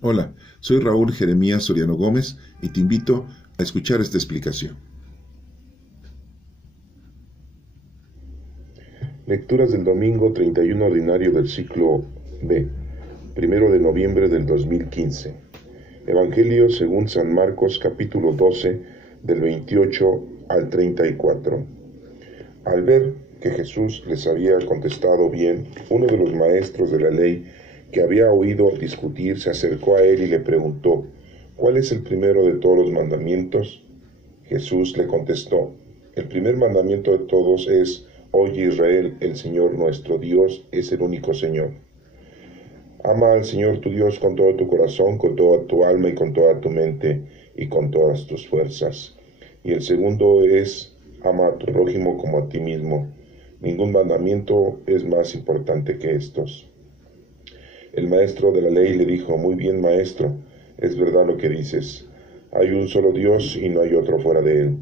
Hola, soy Raúl Jeremías Soriano Gómez y te invito a escuchar esta explicación. Lecturas del domingo 31 ordinario del ciclo B, 1 de noviembre del 2015. Evangelio según San Marcos, capítulo 12, del 28 al 34. Al ver que Jesús les había contestado bien, uno de los maestros de la ley que había oído discutir se acercó a él y le preguntó: ¿cuál es el primero de todos los mandamientos? Jesús le contestó: el primer mandamiento de todos es: Oye Israel, el Señor nuestro Dios es el único Señor. Ama al Señor tu Dios con todo tu corazón, con toda tu alma y con toda tu mente y con todas tus fuerzas. Y el segundo es: ama a tu prójimo como a ti mismo. Ningún mandamiento es más importante que estos. El maestro de la ley le dijo: muy bien, maestro, es verdad lo que dices. Hay un solo Dios y no hay otro fuera de él.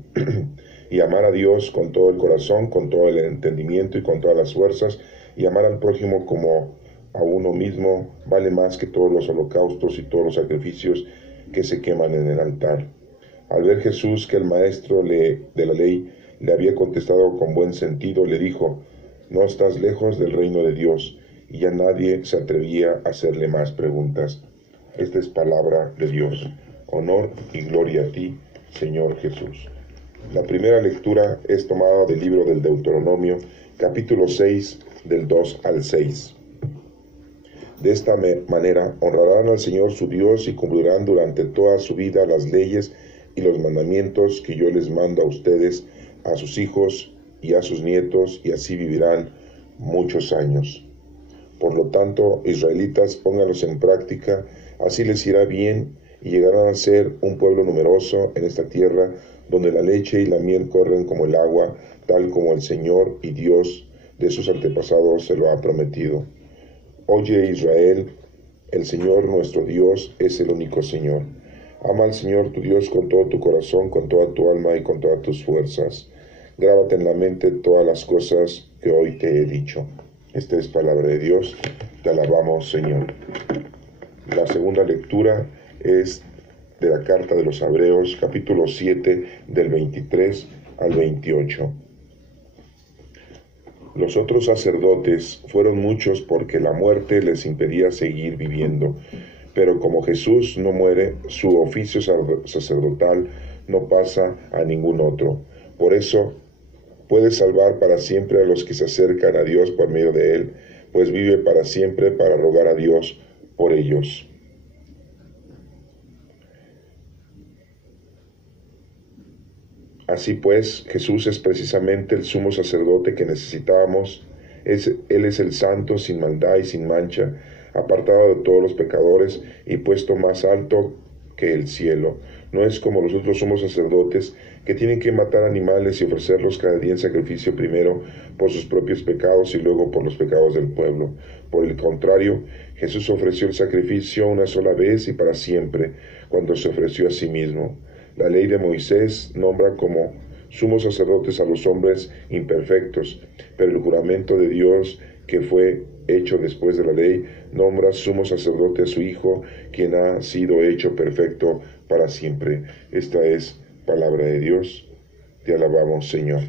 Y amar a Dios con todo el corazón, con todo el entendimiento y con todas las fuerzas, y amar al prójimo como a uno mismo, vale más que todos los holocaustos y todos los sacrificios que se queman en el altar. Al ver Jesús que el maestro de la ley le había contestado con buen sentido, le dijo: no estás lejos del reino de Dios. Y ya nadie se atrevía a hacerle más preguntas. Esta es palabra de Dios. Honor y gloria a ti, Señor Jesús. La primera lectura es tomada del libro del Deuteronomio, capítulo 6, del 2 al 6. De esta manera honrarán al Señor su Dios y cumplirán durante toda su vida las leyes y los mandamientos que yo les mando a ustedes, a sus hijos y a sus nietos, y así vivirán muchos años. Por lo tanto, israelitas, pónganlos en práctica, así les irá bien y llegarán a ser un pueblo numeroso en esta tierra, donde la leche y la miel corren como el agua, tal como el Señor y Dios de sus antepasados se lo ha prometido. Oye Israel, el Señor nuestro Dios es el único Señor. Ama al Señor tu Dios con todo tu corazón, con toda tu alma y con todas tus fuerzas. Grábate en la mente todas las cosas que hoy te he dicho. Esta es palabra de Dios, te alabamos, Señor. La segunda lectura es de la carta de los Hebreos, capítulo 7, del 23 al 28. Los otros sacerdotes fueron muchos porque la muerte les impedía seguir viviendo, pero como Jesús no muere, su oficio sacerdotal no pasa a ningún otro. Por eso puede salvar para siempre a los que se acercan a Dios por medio de él, pues vive para siempre para rogar a Dios por ellos. Así pues, Jesús es precisamente el sumo sacerdote que necesitábamos. Él es el santo, sin maldad y sin mancha, apartado de todos los pecadores y puesto más alto que el cielo. No es como los otros sumos sacerdotes, que tienen que matar animales y ofrecerlos cada día en sacrificio, primero por sus propios pecados y luego por los pecados del pueblo. Por el contrario, Jesús ofreció el sacrificio una sola vez y para siempre, cuando se ofreció a sí mismo. La ley de Moisés nombra como sumos sacerdotes a los hombres imperfectos, pero el juramento de Dios, que fue hecho después de la ley, nombra sumo sacerdote a su Hijo, quien ha sido hecho perfecto para siempre. Esta es palabra de Dios. Te alabamos, Señor.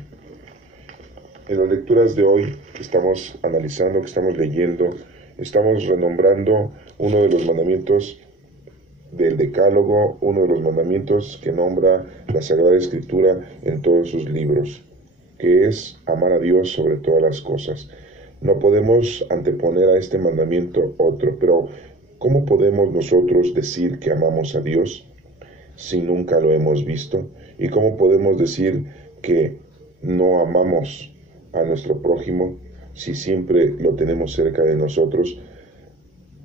En las lecturas de hoy que estamos analizando, que estamos leyendo, estamos renombrando uno de los mandamientos del Decálogo, uno de los mandamientos que nombra la Sagrada Escritura en todos sus libros, que es amar a Dios sobre todas las cosas. No podemos anteponer a este mandamiento otro, pero ¿cómo podemos nosotros decir que amamos a Dios si nunca lo hemos visto? ¿Y cómo podemos decir que no amamos a nuestro prójimo si siempre lo tenemos cerca de nosotros?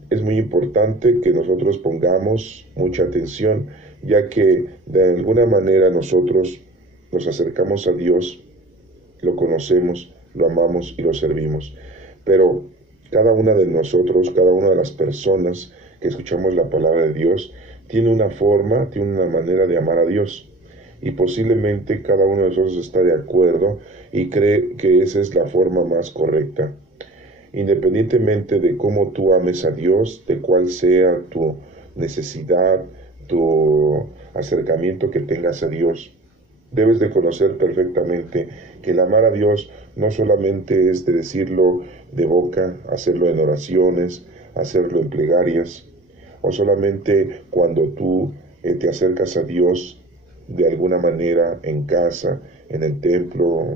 Es muy importante que nosotros pongamos mucha atención, ya que de alguna manera nosotros nos acercamos a Dios, lo conocemos, lo amamos y lo servimos. Pero cada una de nosotros, cada una de las personas que escuchamos la palabra de Dios, tiene una forma, tiene una manera de amar a Dios. Y posiblemente cada uno de nosotros está de acuerdo y cree que esa es la forma más correcta. Independientemente de cómo tú ames a Dios, de cuál sea necesidad, tu acercamiento que tengas a Dios. Debes de conocer perfectamente que el amar a Dios no solamente es de decirlo de boca, hacerlo en oraciones, hacerlo en plegarias, o solamente cuando tú te acercas a Dios de alguna manera en casa, en el templo,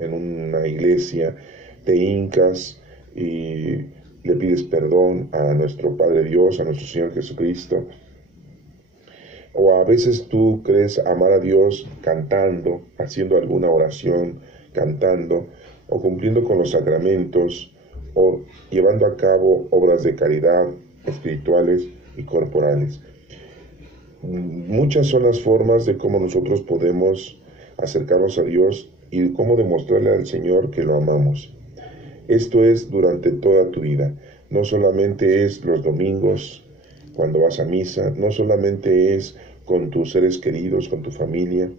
en una iglesia, te hincas y le pides perdón a nuestro Padre Dios, a nuestro Señor Jesucristo. O a veces tú crees amar a Dios cantando, haciendo alguna oración, cantando, o cumpliendo con los sacramentos, o llevando a cabo obras de caridad espirituales y corporales. Muchas son las formas de cómo nosotros podemos acercarnos a Dios y cómo demostrarle al Señor que lo amamos. Esto es durante toda tu vida. No solamente es los domingos, cuando vas a misa, no solamente es con tus seres queridos, con tu familia,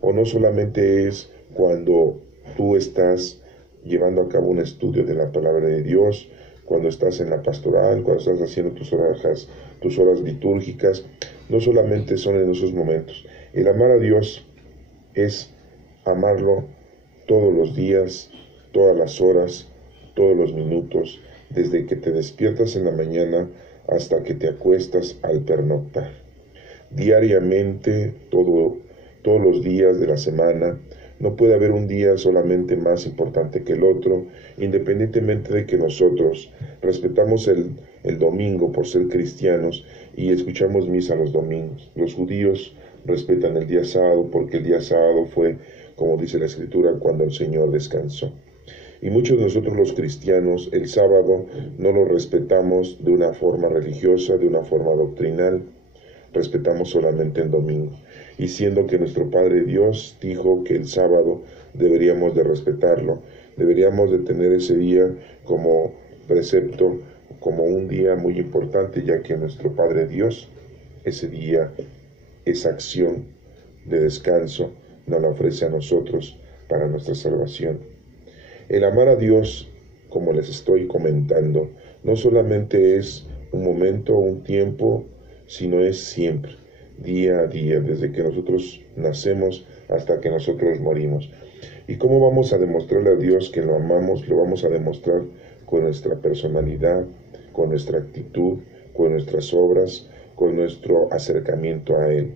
o no solamente es cuando tú estás llevando a cabo un estudio de la palabra de Dios, cuando estás en la pastoral, cuando estás haciendo tus horas litúrgicas, no solamente son en esos momentos. El amar a Dios es amarlo todos los días, todas las horas, todos los minutos, desde que te despiertas en la mañana hasta que te acuestas al pernoctar. Diariamente, todos los días de la semana. No puede haber un día solamente más importante que el otro, independientemente de que nosotros respetamos el domingo por ser cristianos y escuchamos misa los domingos. Los judíos respetan el día sábado porque el día sábado fue, como dice la Escritura, cuando el Señor descansó. Y muchos de nosotros los cristianos el sábado no lo respetamos de una forma religiosa, de una forma doctrinal, respetamos solamente el domingo. Y siendo que nuestro Padre Dios dijo que el sábado deberíamos de respetarlo, deberíamos de tener ese día como precepto, como un día muy importante, ya que nuestro Padre Dios, ese día, esa acción de descanso, nos la ofrece a nosotros para nuestra salvación. El amar a Dios, como les estoy comentando, no solamente es un momento, un tiempo, sino es siempre, día a día, desde que nosotros nacemos hasta que nosotros morimos. ¿Y cómo vamos a demostrarle a Dios que lo amamos? Lo vamos a demostrar con nuestra personalidad, con nuestra actitud, con nuestras obras, con nuestro acercamiento a Él.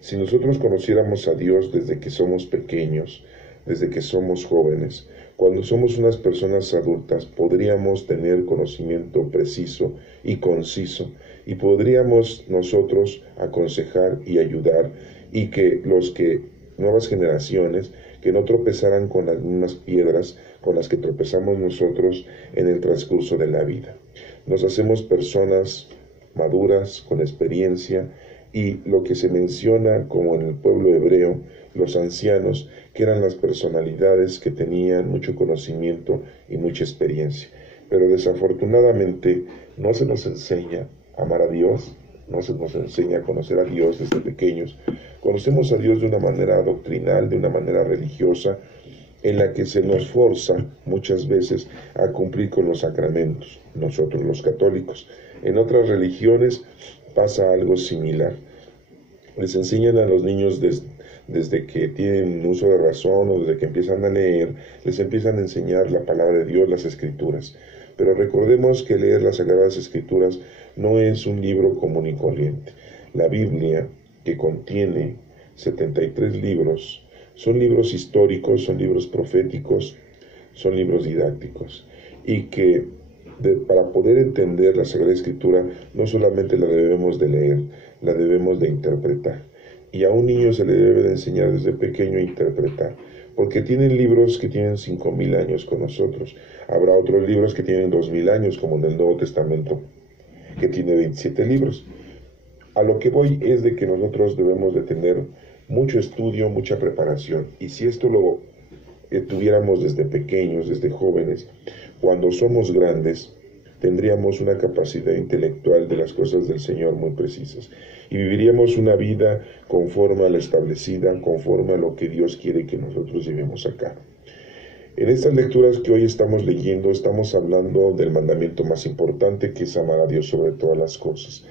Si nosotros conociéramos a Dios desde que somos pequeños, desde que somos jóvenes, cuando somos unas personas adultas, podríamos tener conocimiento preciso y conciso, y podríamos nosotros aconsejar y ayudar, y que nuevas generaciones, que no tropezaran con las mismas piedras con las que tropezamos nosotros en el transcurso de la vida. Nos hacemos personas maduras, con experiencia, y lo que se menciona como en el pueblo hebreo, los ancianos, que eran las personalidades que tenían mucho conocimiento y mucha experiencia. Pero desafortunadamente no se nos enseña a amar a Dios, no se nos enseña a conocer a Dios desde pequeños. Conocemos a Dios de una manera doctrinal, de una manera religiosa, en la que se nos forza muchas veces a cumplir con los sacramentos, nosotros los católicos. En otras religiones pasa algo similar. Les enseñan a los niños desde que tienen uso de razón o desde que empiezan a leer, les empiezan a enseñar la palabra de Dios, las Escrituras. Pero recordemos que leer las Sagradas Escrituras no es un libro común y corriente. La Biblia, que contiene 73 libros, son libros históricos, son libros proféticos, son libros didácticos, y que para poder entender la Sagrada Escritura no solamente la debemos de leer, la debemos de interpretar. Y a un niño se le debe de enseñar desde pequeño a interpretar, porque tienen libros que tienen 5,000 años con nosotros. Habrá otros libros que tienen 2,000 años, como en el Nuevo Testamento, que tiene 27 libros. A lo que voy es de que nosotros debemos de tener mucho estudio, mucha preparación, y si esto lo tuviéramos desde pequeños, desde jóvenes, cuando somos grandes, tendríamos una capacidad intelectual de las cosas del Señor muy precisas, y viviríamos una vida conforme a la establecida, conforme a lo que Dios quiere que nosotros llevemos a cabo. En estas lecturas que hoy estamos leyendo, estamos hablando del mandamiento más importante, que es amar a Dios sobre todas las cosas.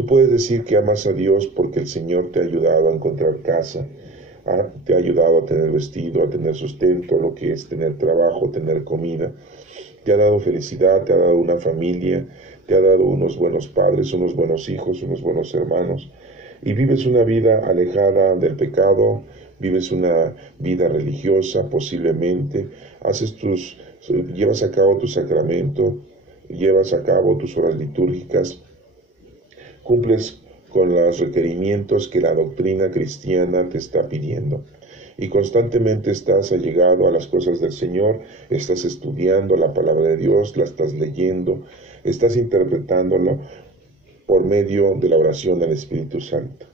Tú puedes decir que amas a Dios porque el Señor te ha ayudado a encontrar casa, te ha ayudado a tener vestido, a tener sustento, lo que es tener trabajo, tener comida. Te ha dado felicidad, te ha dado una familia, te ha dado unos buenos padres, unos buenos hijos, unos buenos hermanos. Y vives una vida alejada del pecado, vives una vida religiosa posiblemente, llevas a cabo tu sacramento, llevas a cabo tus horas litúrgicas, cumples con los requerimientos que la doctrina cristiana te está pidiendo. Y constantemente estás allegado a las cosas del Señor, estás estudiando la palabra de Dios, la estás leyendo, estás interpretándolo por medio de la oración del Espíritu Santo.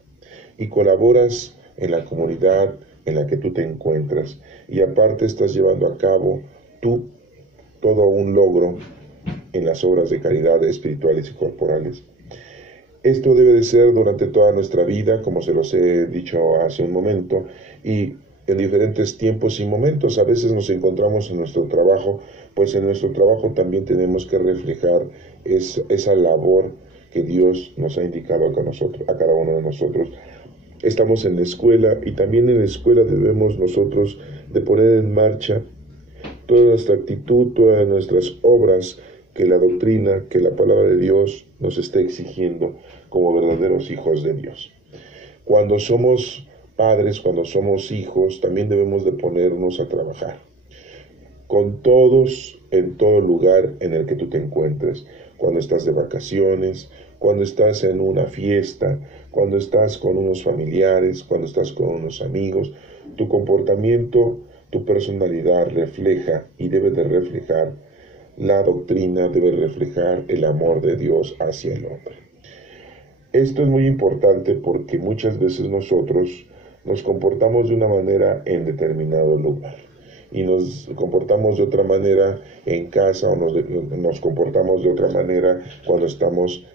Y colaboras en la comunidad en la que tú te encuentras. Y aparte estás llevando a cabo tú todo un logro en las obras de caridad espirituales y corporales. Esto debe de ser durante toda nuestra vida, como se los he dicho hace un momento, y en diferentes tiempos y momentos. A veces nos encontramos en nuestro trabajo, pues en nuestro trabajo también tenemos que reflejar esa labor que Dios nos ha indicado a cada uno de nosotros. Estamos en la escuela y también en la escuela debemos nosotros de poner en marcha toda nuestra actitud, todas nuestras obras que la doctrina, que la palabra de Dios nos está exigiendo como verdaderos hijos de Dios. Cuando somos padres, cuando somos hijos, también debemos de ponernos a trabajar con todos en todo lugar en el que tú te encuentres, cuando estás de vacaciones, cuando estás en una fiesta, cuando estás con unos familiares, cuando estás con unos amigos. Tu comportamiento, tu personalidad refleja y debe de reflejar la doctrina, debe reflejar el amor de Dios hacia el hombre. Esto es muy importante porque muchas veces nosotros nos comportamos de una manera en determinado lugar y nos comportamos de otra manera en casa o nos comportamos de otra manera cuando estamos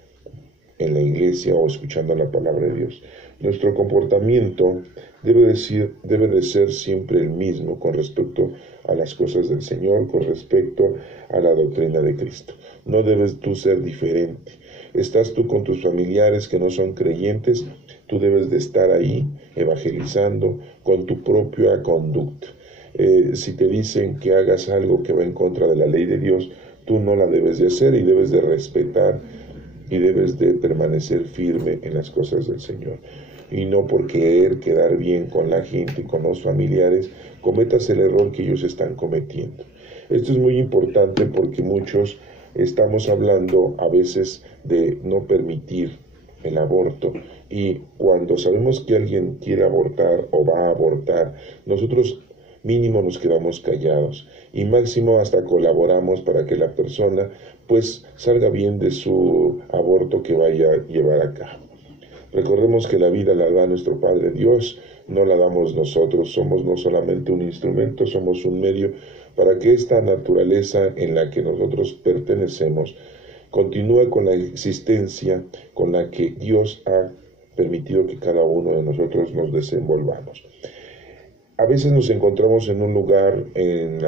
en la iglesia o escuchando la palabra de Dios. Nuestro comportamiento debe de ser siempre el mismo con respecto a las cosas del Señor, con respecto a la doctrina de Cristo. No debes tú ser diferente. Estás tú con tus familiares que no son creyentes, tú debes de estar ahí evangelizando con tu propia conducta. Si te dicen que hagas algo que va en contra de la ley de Dios, tú no la debes de hacer y debes de respetar y debes de permanecer firme en las cosas del Señor. Y no por querer quedar bien con la gente y con los familiares, cometas el error que ellos están cometiendo. Esto es muy importante porque muchos estamos hablando a veces de no permitir el aborto, y cuando sabemos que alguien quiere abortar o va a abortar, nosotros mínimo nos quedamos callados y máximo hasta colaboramos para que la persona pues salga bien de su aborto que vaya a llevar a cabo. Recordemos que la vida la da nuestro Padre Dios, no la damos nosotros, somos no solamente un instrumento, somos un medio para que esta naturaleza en la que nosotros pertenecemos continúe con la existencia con la que Dios ha permitido que cada uno de nosotros nos desenvolvamos. A veces nos encontramos en un lugar en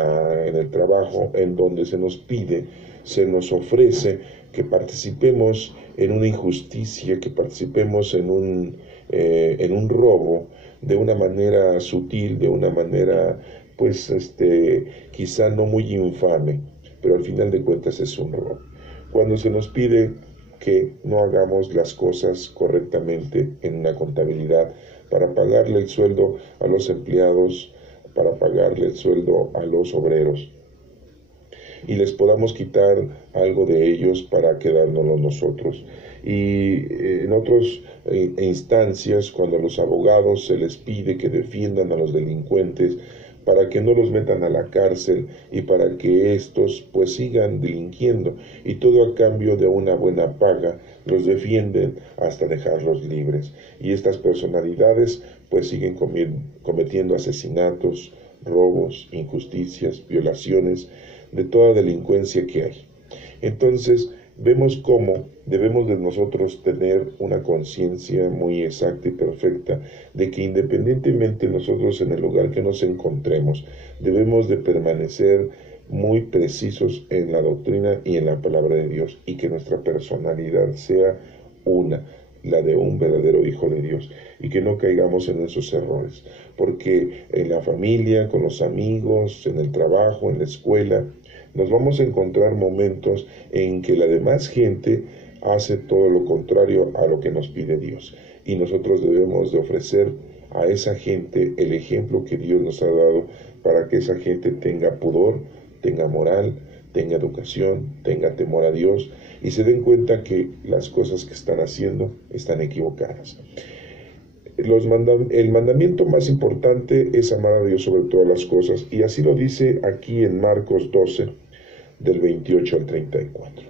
el trabajo en donde se nos pide, se nos ofrece que participemos en una injusticia, que participemos en un robo de una manera sutil, de una manera pues quizá no muy infame, pero al final de cuentas es un robo. Cuando se nos pide que no hagamos las cosas correctamente en una contabilidad para pagarle el sueldo a los empleados, para pagarle el sueldo a los obreros, y les podamos quitar algo de ellos para quedárnoslo nosotros. Y en otras instancias, cuando a los abogados se les pide que defiendan a los delincuentes para que no los metan a la cárcel y para que estos pues sigan delinquiendo, y todo a cambio de una buena paga, los defienden hasta dejarlos libres. Y estas personalidades pues siguen cometiendo asesinatos, robos, injusticias, violaciones, de toda delincuencia que hay. Entonces vemos cómo debemos de nosotros tener una conciencia muy exacta y perfecta de que independientemente nosotros en el lugar que nos encontremos, debemos de permanecer muy precisos en la doctrina y en la palabra de Dios, y que nuestra personalidad sea una. la de un verdadero hijo de Dios, y que no caigamos en esos errores, porque en la familia, con los amigos, en el trabajo, en la escuela, nos vamos a encontrar momentos en que la demás gente hace todo lo contrario a lo que nos pide Dios, y nosotros debemos de ofrecer a esa gente el ejemplo que Dios nos ha dado para que esa gente tenga pudor, tenga moral, tenga educación, tenga temor a Dios y se den cuenta que las cosas que están haciendo están equivocadas. El mandamiento más importante es amar a Dios sobre todas las cosas, y así lo dice aquí en Marcos 12, del 28 al 34.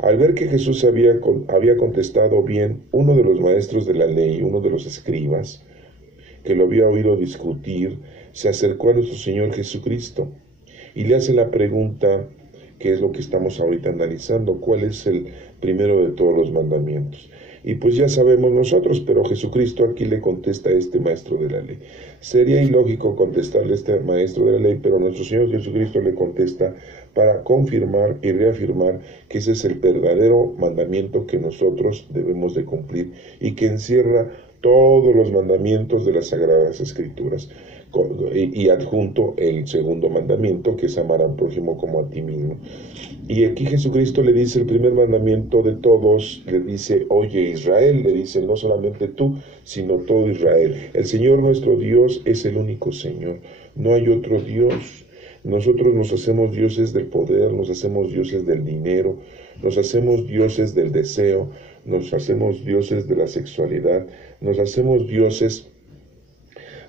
Al ver que Jesús había contestado bien, uno de los maestros de la ley, uno de los escribas, que lo había oído discutir, se acercó a nuestro Señor Jesucristo y le hace la pregunta, que es lo que estamos ahorita analizando: ¿cuál es el primero de todos los mandamientos? Y pues ya sabemos nosotros, pero Jesucristo aquí le contesta a este maestro de la ley. Sería ilógico contestarle a este maestro de la ley, pero nuestro Señor Jesucristo le contesta para confirmar y reafirmar que ese es el verdadero mandamiento que nosotros debemos de cumplir y que encierra todos los mandamientos de las Sagradas Escrituras, y adjunto el segundo mandamiento, que es amar al prójimo como a ti mismo. Y aquí Jesucristo le dice el primer mandamiento de todos, le dice: oye Israel, le dice, no solamente tú, sino todo Israel. El Señor nuestro Dios es el único Señor, no hay otro Dios. Nosotros nos hacemos dioses del poder, nos hacemos dioses del dinero, nos hacemos dioses del deseo, nos hacemos dioses de la sexualidad, nos hacemos dioses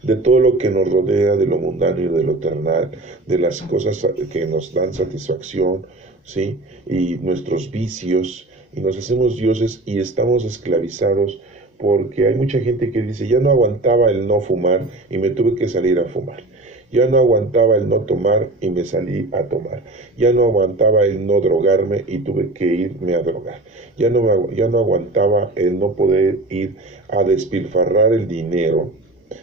de todo lo que nos rodea, de lo mundano y de lo terrenal, de las cosas que nos dan satisfacción, ¿sí? Y nuestros vicios, y nos hacemos dioses y estamos esclavizados, porque hay mucha gente que dice: ya no aguantaba el no fumar y me tuve que salir a fumar. Ya no aguantaba el no tomar y me salí a tomar. Ya no aguantaba el no drogarme y tuve que irme a drogar. Ya no aguantaba el no poder ir a despilfarrar el dinero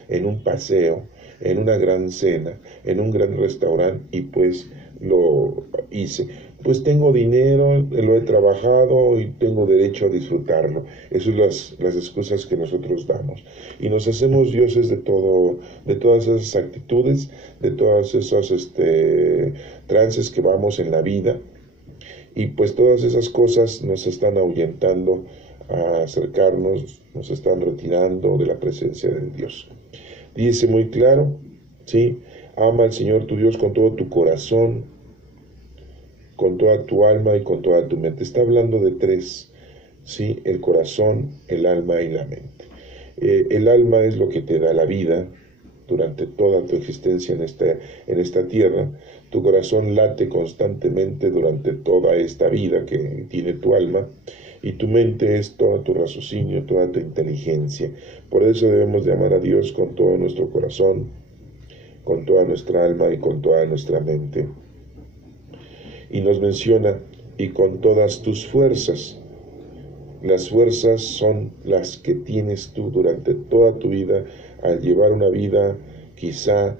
en un paseo, en una gran cena, en un gran restaurante, y pues lo hice. Pues tengo dinero, lo he trabajado y tengo derecho a disfrutarlo. Esas son las excusas que nosotros damos. Y nos hacemos dioses de todas esas actitudes, de todas esos trances que vamos en la vida. Y pues todas esas cosas nos están ahuyentando a acercarnos, nos están retirando de la presencia de Dios. Dice muy claro, ¿sí? Ama al Señor tu Dios con todo tu corazón, con toda tu alma y con toda tu mente. Está hablando de tres, ¿sí? El corazón, el alma y la mente. El alma es lo que te da la vida durante toda tu existencia en esta tierra. Tu corazón late constantemente durante toda esta vida que tiene tu alma, y tu mente es todo tu raciocinio, toda tu inteligencia. Por eso debemos de amar a Dios con todo nuestro corazón, con toda nuestra alma y con toda nuestra mente. Y nos menciona: y con todas tus fuerzas. Las fuerzas son las que tienes tú durante toda tu vida al llevar una vida quizá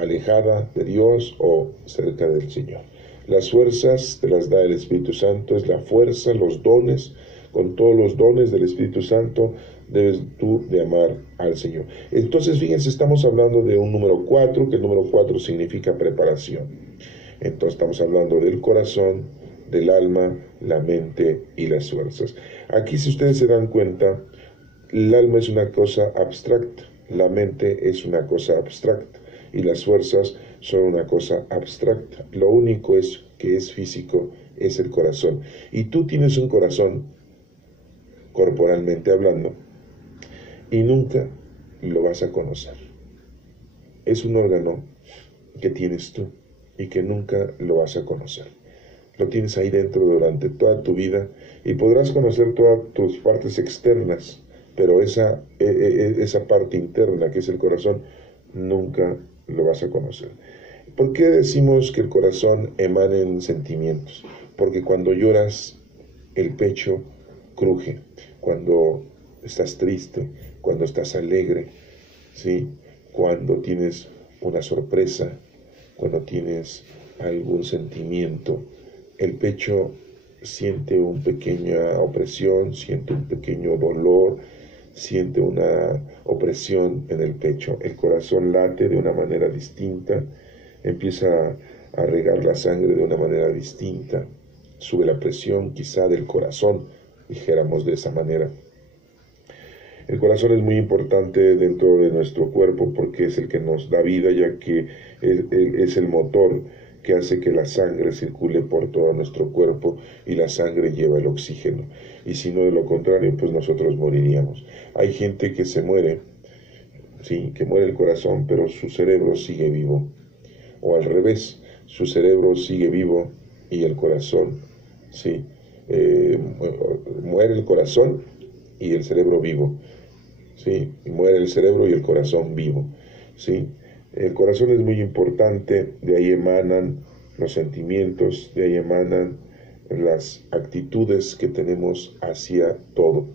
alejada de Dios o cerca del Señor. Las fuerzas te las da el Espíritu Santo, es la fuerza, los dones. Con todos los dones del Espíritu Santo debes tú de amar al Señor. Entonces, fíjense, estamos hablando de un número 4, que el número 4 significa preparación. Entonces estamos hablando del corazón, del alma, la mente y las fuerzas. Aquí, si ustedes se dan cuenta, el alma es una cosa abstracta, la mente es una cosa abstracta y las fuerzas son una cosa abstracta. Lo único que es físico es el corazón. Y tú tienes un corazón, corporalmente hablando, y nunca lo vas a conocer. Es un órgano que tienes tú y que nunca lo vas a conocer. Lo tienes ahí dentro durante toda tu vida y podrás conocer todas tus partes externas, pero esa parte interna, que es el corazón, nunca lo vas a conocer. ¿Por qué decimos que el corazón emanen sentimientos? Porque cuando lloras, el pecho cruje. Cuando estás triste, cuando estás alegre, ¿sí? Cuando tienes una sorpresa, cuando tienes algún sentimiento, el pecho siente una pequeña opresión, siente un pequeño dolor, siente una opresión en el pecho. El corazón late de una manera distinta, empieza a regar la sangre de una manera distinta, sube la presión quizá del corazón, dijéramos de esa manera. El corazón es muy importante dentro de nuestro cuerpo porque es el que nos da vida, ya que es el motor que hace que la sangre circule por todo nuestro cuerpo y la sangre lleva el oxígeno. Y si no, de lo contrario, pues nosotros moriríamos. Hay gente que se muere, sí, que muere el corazón, pero su cerebro sigue vivo. O al revés, su cerebro sigue vivo y el corazón, sí, muere el corazón y el cerebro vivo. Sí, y muere el cerebro y el corazón vivo. Sí, el corazón es muy importante, de ahí emanan los sentimientos, de ahí emanan las actitudes que tenemos hacia todo,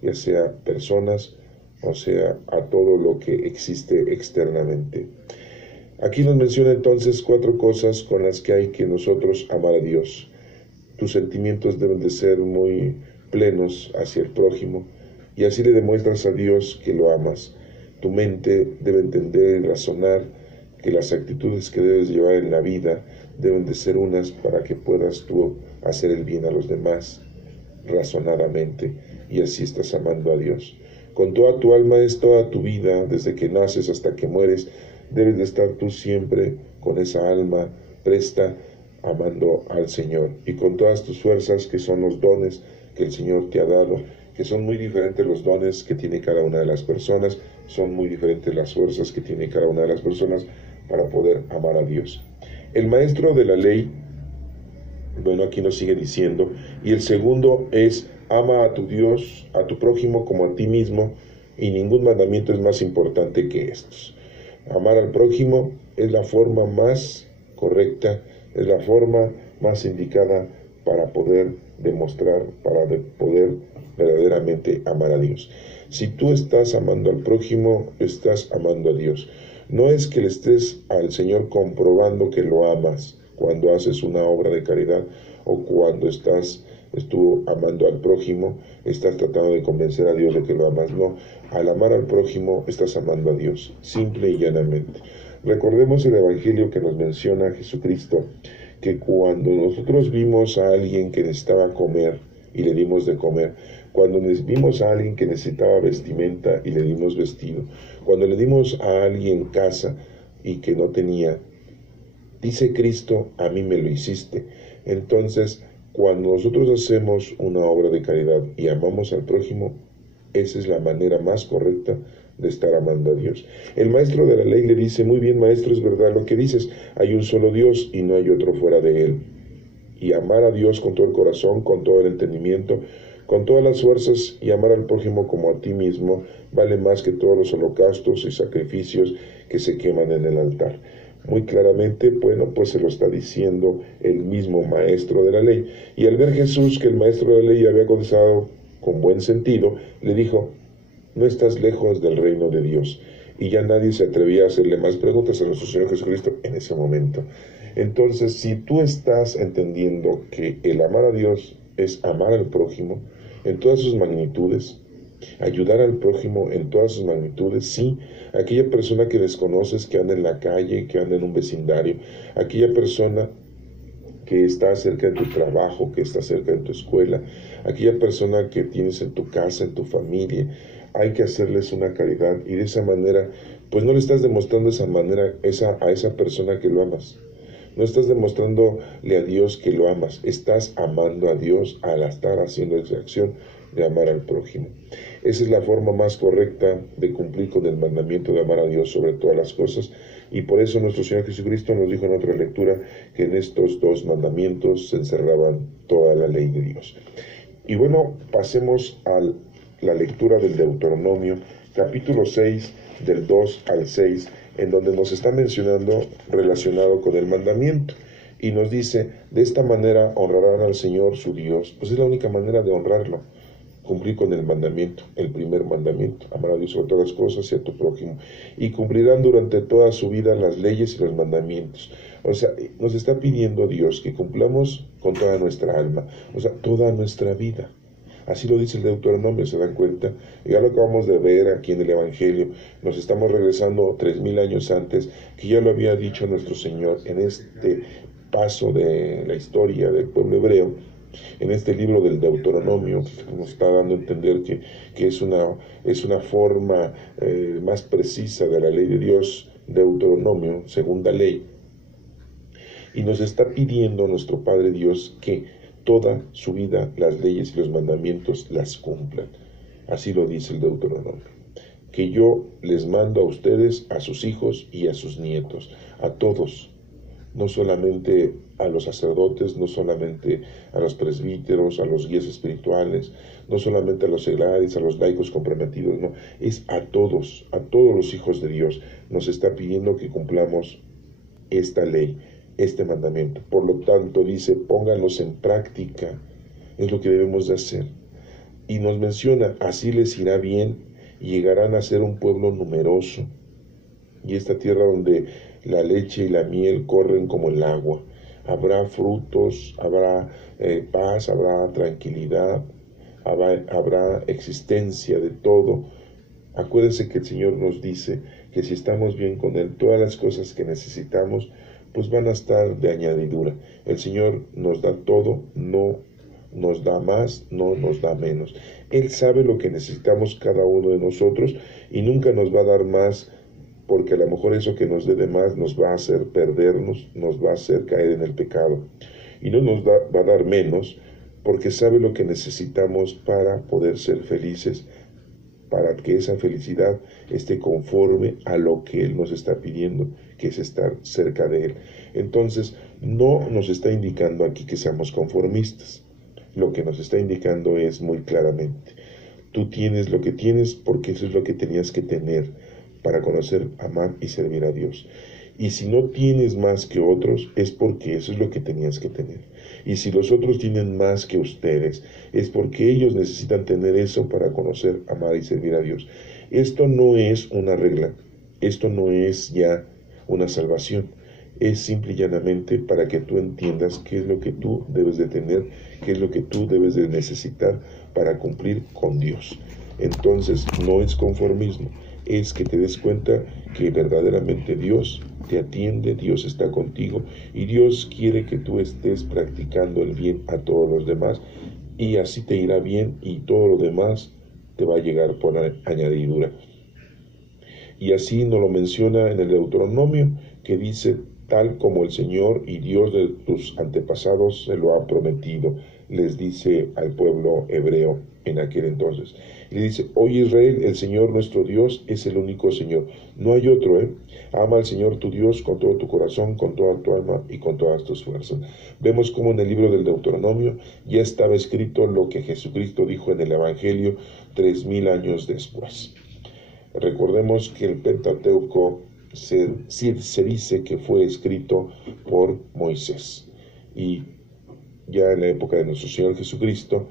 ya sea personas, o sea, a todo lo que existe externamente. Aquí nos menciona entonces 4 cosas con las que hay que nosotros amar a Dios. Tus sentimientos deben de ser muy plenos hacia el prójimo, y así le demuestras a Dios que lo amas. Tu mente debe entender y razonar que las actitudes que debes llevar en la vida deben de ser unas para que puedas tú hacer el bien a los demás razonadamente, y así estás amando a Dios. Con toda tu alma es toda tu vida, desde que naces hasta que mueres, debes de estar tú siempre con esa alma presta, amando al Señor, y con todas tus fuerzas, que son los dones que el Señor te ha dado, que son muy diferentes los dones que tiene cada una de las personas, son muy diferentes las fuerzas que tiene cada una de las personas para poder amar a Dios. El maestro de la ley, bueno, aquí nos sigue diciendo, y el segundo es: ama a tu Dios, a tu prójimo como a ti mismo, y ningún mandamiento es más importante que estos. Amar al prójimo es la forma más correcta, es la forma más indicada para poder demostrar, para poder verdaderamente amar a Dios. Si tú estás amando al prójimo, estás amando a Dios. No es que le estés al Señor comprobando que lo amas cuando haces una obra de caridad, o cuando estás amando al prójimo, estás tratando de convencer a Dios de que lo amas. No, al amar al prójimo estás amando a Dios, simple y llanamente. Recordemos el Evangelio que nos menciona Jesucristo, que cuando nosotros vimos a alguien que necesitaba comer y le dimos de comer, cuando vimos a alguien que necesitaba vestimenta y le dimos vestido, cuando le dimos a alguien casa y que no tenía, dice Cristo: a mí me lo hiciste. Entonces, cuando nosotros hacemos una obra de caridad y amamos al prójimo, esa es la manera más correcta de estar amando a Dios. El maestro de la ley le dice: muy bien, maestro, es verdad lo que dices, hay un solo Dios y no hay otro fuera de él. Y amar a Dios con todo el corazón, con todo el entendimiento, con todas las fuerzas, y amar al prójimo como a ti mismo, vale más que todos los holocaustos y sacrificios que se queman en el altar. Muy claramente, bueno, pues se lo está diciendo el mismo maestro de la ley. Y al ver Jesús que el maestro de la ley había contestado con buen sentido, le dijo: no estás lejos del reino de Dios. Y ya nadie se atrevía a hacerle más preguntas a nuestro Señor Jesucristo en ese momento. Entonces, si tú estás entendiendo que el amar a Dios es amar al prójimo en todas sus magnitudes, ayudar al prójimo en todas sus magnitudes, sí, aquella persona que desconoces, que anda en la calle, que anda en un vecindario, aquella persona que está cerca de tu trabajo, que está cerca de tu escuela, aquella persona que tienes en tu casa, en tu familia, hay que hacerles una caridad, y de esa manera, pues no le estás demostrando de esa manera a esa persona que lo amas. No estás demostrándole a Dios que lo amas, estás amando a Dios al estar haciendo esa acción de amar al prójimo. Esa es la forma más correcta de cumplir con el mandamiento de amar a Dios sobre todas las cosas, y por eso nuestro Señor Jesucristo nos dijo en otra lectura que en estos 2 mandamientos se encerraban toda la ley de Dios. Y bueno, pasemos a la lectura del Deuteronomio, capítulo 6, del 2 al 6, en donde nos está mencionando relacionado con el mandamiento, y nos dice: de esta manera honrarán al Señor su Dios. Pues es la única manera de honrarlo, cumplir con el mandamiento, el primer mandamiento, amar a Dios sobre todas las cosas y a tu prójimo. Y cumplirán durante toda su vida las leyes y los mandamientos. O sea, nos está pidiendo Dios que cumplamos con toda nuestra alma, o sea, toda nuestra vida. Así lo dice el Deuteronomio, ¿se dan cuenta? Ya lo acabamos de ver aquí en el Evangelio. Nos estamos regresando 3000 años antes, que ya lo había dicho nuestro Señor en este paso de la historia del pueblo hebreo, en este libro del Deuteronomio, que nos está dando a entender que es una forma más precisa de la ley de Dios, Deuteronomio, segunda ley. Y nos está pidiendo nuestro Padre Dios que toda su vida las leyes y los mandamientos las cumplan. Así lo dice el Deuteronomio. Que yo les mando a ustedes, a sus hijos y a sus nietos, a todos, no solamente a los sacerdotes, no solamente a los presbíteros, a los guías espirituales, no solamente a los seglares, a los laicos comprometidos, no, es a todos los hijos de Dios. Nos está pidiendo que cumplamos esta ley, este mandamiento. Por lo tanto, dice, pónganlos en práctica, es lo que debemos de hacer. Y nos menciona, así les irá bien y llegarán a ser un pueblo numeroso. Y esta tierra donde la leche y la miel corren como el agua. Habrá frutos, habrá paz, habrá tranquilidad, habrá existencia de todo. Acuérdense que el Señor nos dice que si estamos bien con Él, todas las cosas que necesitamos, pues van a estar de añadidura. El Señor nos da todo, no nos da más, no nos da menos. Él sabe lo que necesitamos cada uno de nosotros y nunca nos va a dar más, porque a lo mejor eso que nos dé de más nos va a hacer perdernos, nos va a hacer caer en el pecado. Y no nos va a dar menos, porque sabe lo que necesitamos para poder ser felices, para que esa felicidad esté conforme a lo que Él nos está pidiendo, que es estar cerca de Él. Entonces, no nos está indicando aquí que seamos conformistas. Lo que nos está indicando es muy claramente, tú tienes lo que tienes porque eso es lo que tenías que tener para conocer, amar y servir a Dios. Y si no tienes más que otros, es porque eso es lo que tenías que tener. Y si los otros tienen más que ustedes, es porque ellos necesitan tener eso para conocer, amar y servir a Dios. Esto no es una regla, esto no es ya una salvación. Es simple y llanamente para que tú entiendas qué es lo que tú debes de tener, qué es lo que tú debes de necesitar para cumplir con Dios. Entonces, no es conformismo, es que te des cuenta que verdaderamente Dios te atiende, Dios está contigo y Dios quiere que tú estés practicando el bien a todos los demás y así te irá bien y todo lo demás te va a llegar por añadidura. Y así nos lo menciona en el Deuteronomio, que dice, tal como el Señor y Dios de tus antepasados se lo ha prometido, les dice al pueblo hebreo en aquel entonces. Y le dice, oye Israel, el Señor nuestro Dios es el único Señor, no hay otro, Ama al Señor tu Dios con todo tu corazón, con toda tu alma y con todas tus fuerzas. Vemos como en el libro del Deuteronomio ya estaba escrito lo que Jesucristo dijo en el Evangelio 3000 años después. Recordemos que el Pentateuco se dice que fue escrito por Moisés. Y ya en la época de nuestro Señor Jesucristo,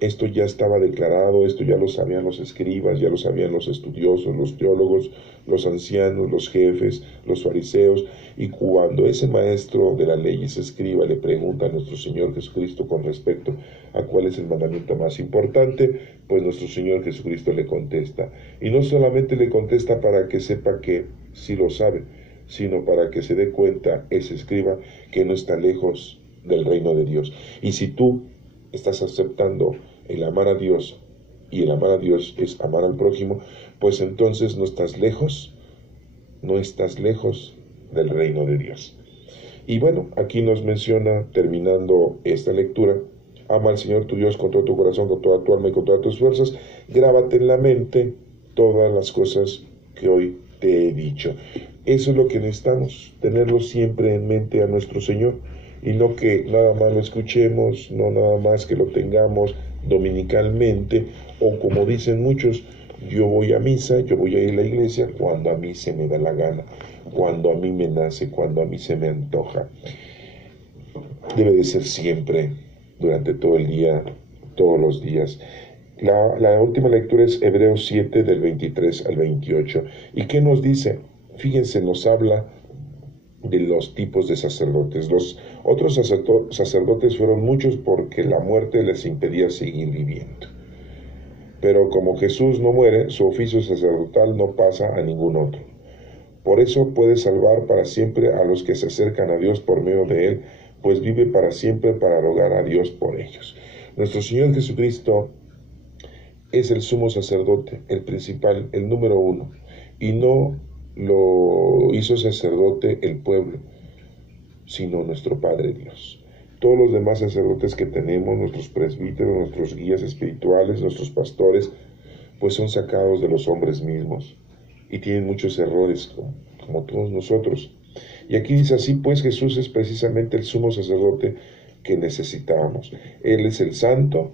esto ya estaba declarado, esto ya lo sabían los escribas, ya lo sabían los estudiosos, los teólogos, los ancianos, los jefes, los fariseos. Y cuando ese maestro de la ley, ese escriba, le pregunta a nuestro Señor Jesucristo con respecto a cuál es el mandamiento más importante, pues nuestro Señor Jesucristo le contesta. Y no solamente le contesta para que sepa que sí lo sabe, sino para que se dé cuenta ese escriba que no está lejos del reino de Dios. Y si tú estás aceptando el amar a Dios, y el amar a Dios es amar al prójimo, pues entonces no estás lejos del reino de Dios. Y bueno, aquí nos menciona, terminando esta lectura, ama al Señor tu Dios con todo tu corazón, con toda tu alma y con todas tus fuerzas. Grábate en la mente todas las cosas que hoy te he dicho. Eso es lo que necesitamos, tenerlo siempre en mente a nuestro Señor, y no que nada más lo escuchemos, no nada más que lo tengamos dominicalmente, o como dicen muchos, yo voy a misa, yo voy a ir a la iglesia cuando a mí se me da la gana, cuando a mí me nace, cuando a mí se me antoja. Debe de ser siempre, durante todo el día, todos los días. La última lectura es Hebreos 7 del 23 al 28. ¿Y qué nos dice? Fíjense, nos habla de los tipos de sacerdotes. Los otros sacerdotes fueron muchos porque la muerte les impedía seguir viviendo. Pero como Jesús no muere, su oficio sacerdotal no pasa a ningún otro. Por eso puede salvar para siempre a los que se acercan a Dios por medio de Él, pues vive para siempre para rogar a Dios por ellos. Nuestro Señor Jesucristo es el sumo sacerdote, el principal, el número uno, y no lo hizo sacerdote el pueblo, sino nuestro Padre Dios. Todos los demás sacerdotes que tenemos, nuestros presbíteros, nuestros guías espirituales, nuestros pastores, pues son sacados de los hombres mismos y tienen muchos errores, como todos nosotros. Y aquí dice así, pues Jesús es precisamente el sumo sacerdote que necesitábamos. Él es el santo,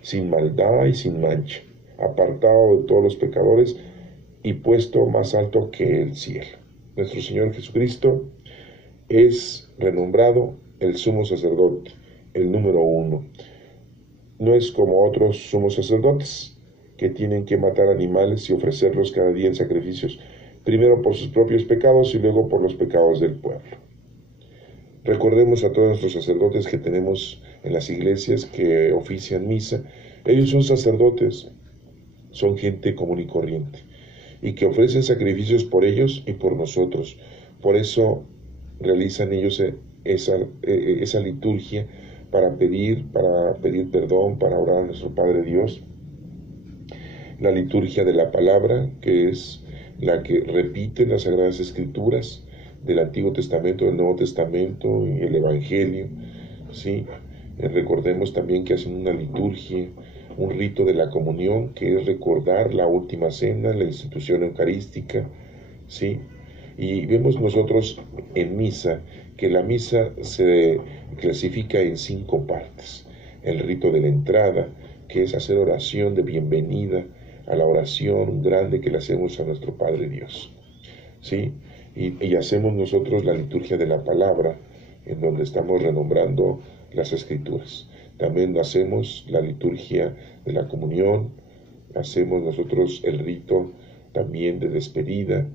sin maldad y sin mancha, apartado de todos los pecadores y puesto más alto que el cielo. Nuestro Señor Jesucristo es renombrado el sumo sacerdote, el número uno. No es como otros sumos sacerdotes que tienen que matar animales y ofrecerlos cada día en sacrificios, primero por sus propios pecados y luego por los pecados del pueblo. Recordemos a todos nuestros sacerdotes que tenemos en las iglesias que ofician misa. Ellos son sacerdotes, son gente común y corriente, y que ofrecen sacrificios por ellos y por nosotros. Por eso realizan ellos esa liturgia para pedir perdón, para orar a nuestro Padre Dios. La liturgia de la palabra, que es la que repite las Sagradas Escrituras del Antiguo Testamento, del Nuevo Testamento y el Evangelio, ¿sí? Recordemos también que hacen una liturgia, un rito de la comunión, que es recordar la última cena, la institución eucarística, ¿sí? Y vemos nosotros en misa que la misa se clasifica en 5 partes. El rito de la entrada, que es hacer oración de bienvenida a la oración grande que le hacemos a nuestro Padre Dios, ¿sí? Y hacemos nosotros la liturgia de la palabra, en donde estamos renombrando las Escrituras. También hacemos la liturgia de la comunión, hacemos nosotros el rito también de despedida.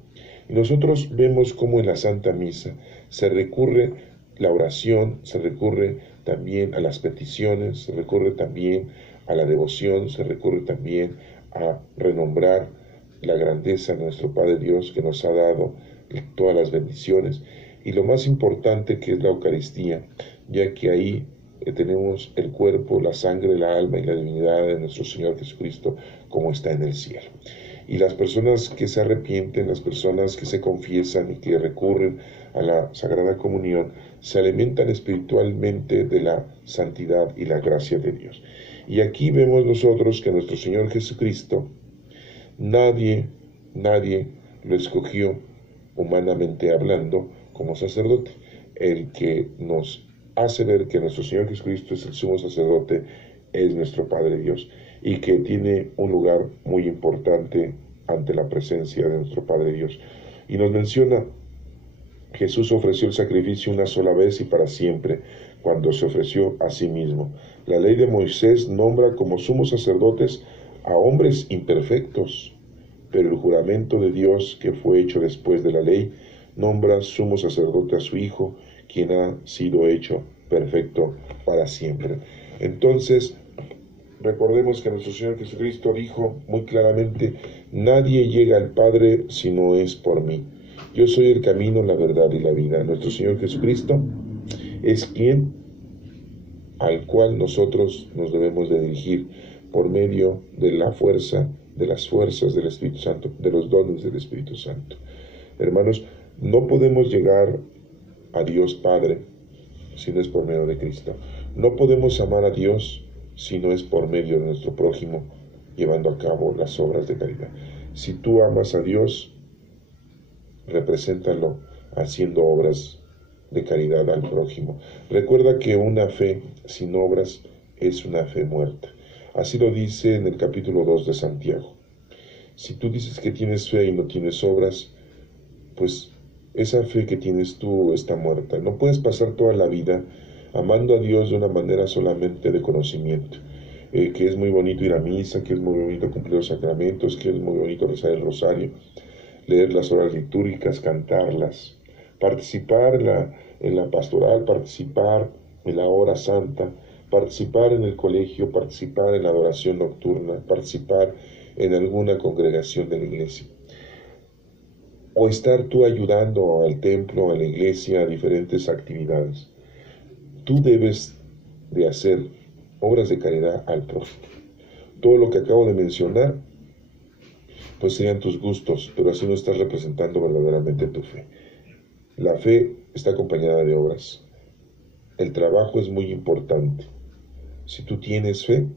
Y nosotros vemos cómo en la Santa Misa se recurre la oración, se recurre también a las peticiones, se recurre también a la devoción, se recurre también a renombrar la grandeza de nuestro Padre Dios que nos ha dado todas las bendiciones. Y lo más importante, que es la Eucaristía, ya que ahí tenemos el cuerpo, la sangre, la alma y la divinidad de nuestro Señor Jesucristo como está en el cielo. Y las personas que se arrepienten, las personas que se confiesan y que recurren a la Sagrada Comunión, se alimentan espiritualmente de la santidad y la gracia de Dios. Y aquí vemos nosotros que nuestro Señor Jesucristo, nadie lo escogió humanamente hablando como sacerdote. El que nos hace ver que nuestro Señor Jesucristo es el sumo sacerdote es nuestro Padre Dios, y que tiene un lugar muy importante ante la presencia de nuestro Padre Dios. Y nos menciona, Jesús ofreció el sacrificio una sola vez y para siempre, cuando se ofreció a sí mismo. La ley de Moisés nombra como sumos sacerdotes a hombres imperfectos, pero el juramento de Dios, que fue hecho después de la ley, nombra sumo sacerdote a su Hijo, quien ha sido hecho perfecto para siempre. Entonces, recordemos que nuestro Señor Jesucristo dijo muy claramente: nadie llega al Padre si no es por mí. Yo soy el camino, la verdad y la vida. Nuestro Señor Jesucristo es quien al cual nosotros nos debemos de dirigir por medio de la fuerza, de las fuerzas del Espíritu Santo, de los dones del Espíritu Santo. Hermanos, no podemos llegar a Dios Padre si no es por medio de Cristo. No podemos amar a Dios si no es por medio de nuestro prójimo, llevando a cabo las obras de caridad. Si tú amas a Dios, represéntalo haciendo obras de caridad al prójimo. Recuerda que una fe sin obras es una fe muerta. Así lo dice en el capítulo 2 de Santiago. Si tú dices que tienes fe y no tienes obras, pues esa fe que tienes tú está muerta. No puedes pasar toda la vida amando a Dios de una manera solamente de conocimiento. que es muy bonito ir a misa, que es muy bonito cumplir los sacramentos, que es muy bonito rezar el rosario, leer las horas litúrgicas, cantarlas, participar en la pastoral, participar en la hora santa, participar en el colegio, participar en la adoración nocturna, participar en alguna congregación de la iglesia. O estar tú ayudando al templo, a la iglesia, a diferentes actividades. Tú debes de hacer obras de caridad al prójimo. Todo lo que acabo de mencionar, pues serían tus gustos, pero así no estás representando verdaderamente tu fe. La fe está acompañada de obras. El trabajo es muy importante. Si tú tienes fe,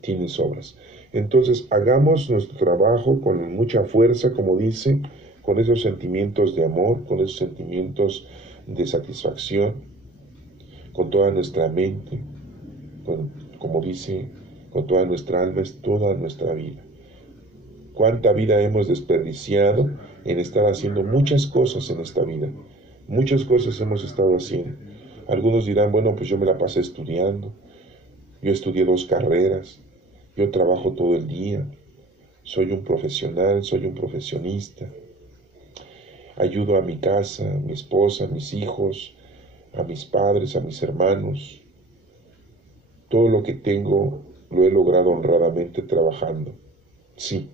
tienes obras. Entonces, hagamos nuestro trabajo con mucha fuerza, como dice, con esos sentimientos de amor, con esos sentimientos de satisfacción, con toda nuestra mente, como dice, con toda nuestra alma, es toda nuestra vida. Cuánta vida hemos desperdiciado en estar haciendo muchas cosas en esta vida. Muchas cosas hemos estado haciendo. Algunos dirán, bueno, pues yo me la pasé estudiando. Yo estudié 2 carreras. Yo trabajo todo el día. Soy un profesional, soy un profesionista. Ayudo a mi casa, a mi esposa, a mis hijos, a mis padres, a mis hermanos. Todo lo que tengo lo he logrado honradamente trabajando. Sí.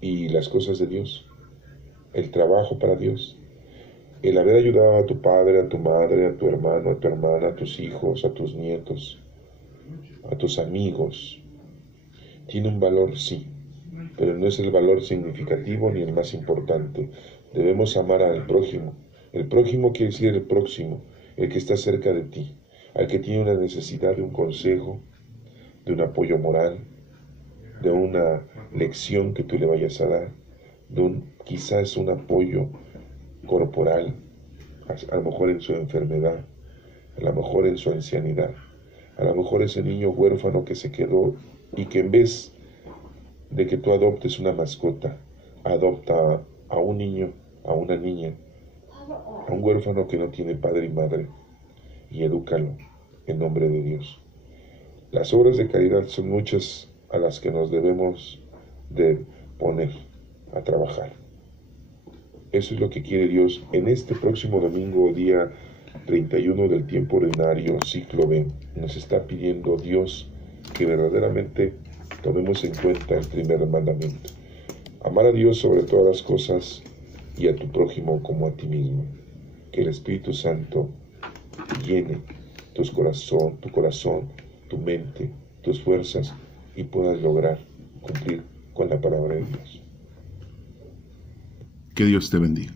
Y las cosas de Dios, el trabajo para Dios, el haber ayudado a tu padre, a tu madre, a tu hermano, a tu hermana, a tus hijos, a tus nietos, a tus amigos, tiene un valor, sí, pero no es el valor significativo ni el más importante. Debemos amar al prójimo. El prójimo quiere decir el próximo, el que está cerca de ti, al que tiene una necesidad de un consejo, de un apoyo moral, de una lección que tú le vayas a dar, quizás un apoyo corporal, a lo mejor en su enfermedad, a lo mejor en su ancianidad, a lo mejor ese niño huérfano que se quedó y que en vez de que tú adoptes una mascota, adopta a un niño, a una niña, a un huérfano que no tiene padre y madre, y edúcalo en nombre de Dios. Las obras de caridad son muchas a las que nos debemos de poner a trabajar. Eso es lo que quiere Dios en este próximo domingo, día 31 del tiempo ordinario, ciclo B. Nos está pidiendo Dios que verdaderamente tomemos en cuenta el primer mandamiento. Amar a Dios sobre todas las cosas y a tu prójimo como a ti mismo. Que el Espíritu Santo llene tu corazón, tu mente, tus fuerzas y puedas lograr cumplir con la palabra de Dios. Que Dios te bendiga.